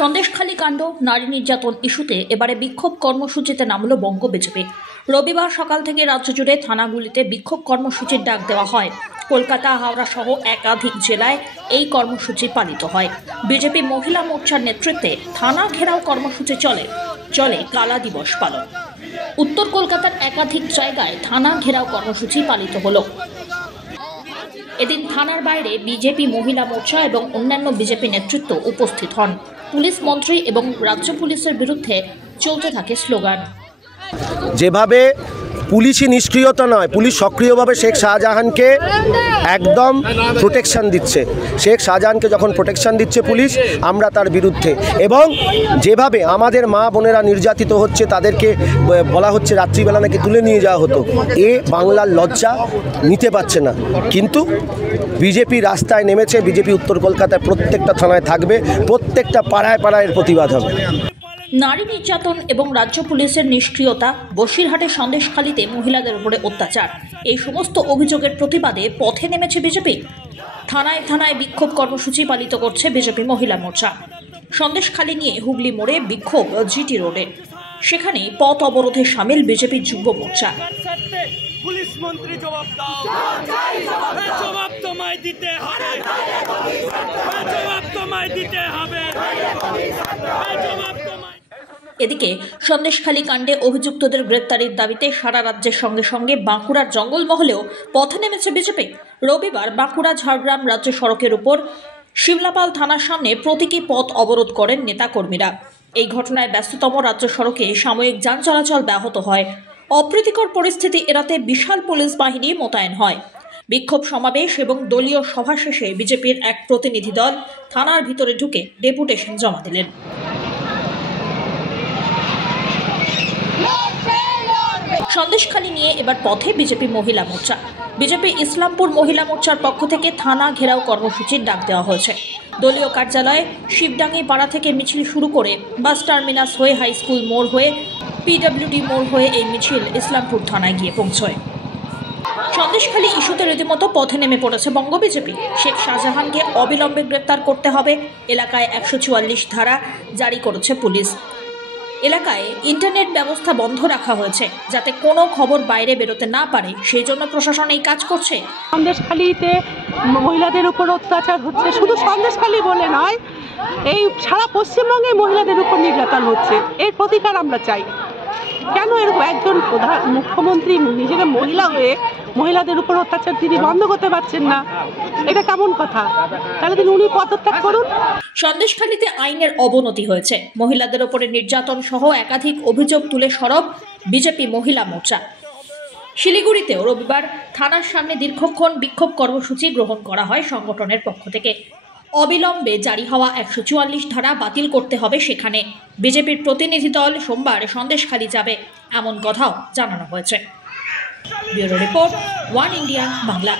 সন্দেশখালী কাণ্ড নারী নির্যাতন ইস্যুতে এবারে বিক্ষোভ কর্মসূচিতে নামল বঙ্গ বিজেপি। রবিবার সকাল থেকে রাজ্য জুড়ে থানাগুলিতে বিক্ষোভ কর্মসূচির ডাক দেওয়া হয়। কলকাতা, হাওড়া সহ একাধিক জেলায় এই কর্মসূচি পালিত হয়। বিজেপি মহিলা মোর্চার নেতৃত্বে থানা ঘেরাও কর্মসূচি চলে কালা দিবস পালন। উত্তর কলকাতার একাধিক জায়গায় থানা ঘেরাও কর্মসূচি পালিত হলো। এদিন থানার বাইরে বিজেপি মহিলা মোর্চা এবং অন্যান্য বিজেপি নেতৃত্ব উপস্থিত হন। পুলিশ মন্ত্রী এবং রাজ্য পুলিশের বিরুদ্ধে চলতে থাকে স্লোগান। যেভাবে পুলিশই নিষ্ক্রিয়তা নয়, পুলিশ সক্রিয়ভাবে শেখ শাহজাহানকে একদম প্রোটেকশন দিচ্ছে। শেখ শাহজাহানকে যখন প্রোটেকশন দিচ্ছে পুলিশ, আমরা তার বিরুদ্ধে। এবং যেভাবে আমাদের মা বোনেরা নির্যাতিত হচ্ছে, তাদেরকে বলা হচ্ছে রাত্রিবেলা নাকি তুলে নিয়ে যাওয়া হতো, বাংলার লজ্জা নিতে পারছে না। কিন্তু বিজেপি রাস্তায় নেমেছে, বিজেপি উত্তর কলকাতায় প্রত্যেকটা থানায় থাকবে, প্রত্যেকটা পাড়ায় পাড়ায় এর প্রতিবাদ হবে। নারী নির্যাতন এবং রাজ্য পুলিশের নিষ্ক্রিয়তা, বসিরহাটের সন্দেশখালীতে মহিলাদের উপরে অত্যাচার, এই সমস্ত অভিযোগের প্রতিবাদে পথে নেমেছে বিজেপি। থানায় থানায় বিক্ষোভ কর্মসূচি পালিত করছে বিজেপি মহিলা মোর্চা। সন্দেশখালী নিয়ে হুগলি মোড়ে বিক্ষোভ জিটি রোডে, সেখানে পথ অবরোধে সামিল বিজেপি যুব মোর্চা। পুলিশ মন্ত্রী জবাব দাও, জবাব তোমায় দিতে হবে, জবাব তোমায় দিতে হবে। এদিকে সন্দেশখালী কাণ্ডে অভিযুক্তদের গ্রেপ্তারির দাবিতে সারা রাজ্যের সঙ্গে সঙ্গে বাঁকুড়ার জঙ্গলমহলেও পথে নেমেছে বিজেপি। রবিবার বাঁকুড়া ঝাড়গ্রাম রাজ্য সড়কের উপর শিমলাপাল থানার সামনে প্রতীকী পথ অবরোধ করেন নেতাকর্মীরা। এই ঘটনায় ব্যস্ততম রাজ্য সড়কে সাময়িক যান চলাচল ব্যাহত হয়। অপ্রীতিকর পরিস্থিতি এড়াতে বিশাল পুলিশ বাহিনী মোতায়েন হয়। বিক্ষোভ সমাবেশ এবং দলীয় সভা শেষে বিজেপির এক প্রতিনিধি দল থানার ভিতরে ঢুকে ডেপুটেশন জমা দিলেন। সন্দেশখালী নিয়ে এবার পথে বিজেপি মহিলা মোর্চা। বিজেপি ইসলামপুর মহিলা মোর্চার পক্ষ থেকে থানা ঘেরাও কর্মসূচির ডাক দেওয়া হয়েছে। দলীয় কার্যালয়ে শিবডাঙ্গি পাড়া থেকে মিছিল শুরু করে বাস টার্মিনাস হয়ে হাই স্কুল মোড় হয়ে পিডব্লিউডি মোড় হয়ে এই মিছিল ইসলামপুর থানায় গিয়ে পৌঁছয়। সন্দেশখালী ইস্যুতে রীতিমতো পথে নেমে পড়েছে বঙ্গ বিজেপি। শেখ শাহজাহানকে অবিলম্বে গ্রেপ্তার করতে হবে। এলাকায় 144 ধারা জারি করেছে পুলিশ। এলাকায় ইন্টারনেট ব্যবস্থা বন্ধ রাখা হয়েছে, যাতে কোনো খবর বাইরে বেরোতে না পারে, সেই জন্য প্রশাসন এই কাজ করছে। সন্দেশখালীতে মহিলাদের উপর অত্যাচার হচ্ছে, শুধু সন্দেশখালী বলে নয়, এই সারা পশ্চিমবঙ্গে মহিলাদের উপর নির্যাতন হচ্ছে। এর প্রতিকার আমরা চাই। কেন এরকম একজন মুখ্যমন্ত্রী নিজেকে মহিলা হয়ে মহিলাদের উপর অত্যাচার তিনি বন্ধ করতে পারছেন না? এটা কেমন কথা? তাহলে তিনি উনি পদত্যাগ করুন। সন্দেশখালীতে আইনের অবনতি হয়েছে। মহিলাদের উপরে নির্যাতন সহ একাধিক অভিযোগ তুলে সরব বিজেপি মহিলা মোর্চা। শিলিগুড়িতেও রবিবার থানার সামনে দীর্ঘক্ষণ বিক্ষোভ কর্মসূচি গ্রহণ করা হয় সংগঠনের পক্ষ থেকে। অবিলম্বে জারি হওয়া 144 ধারা বাতিল করতে হবে সেখানে। বিজেপির প্রতিনিধি দল সোমবার সন্দেশখালী যাবে, এমন কথাও জানানো হয়েছে। Bureau report, one India Bangla.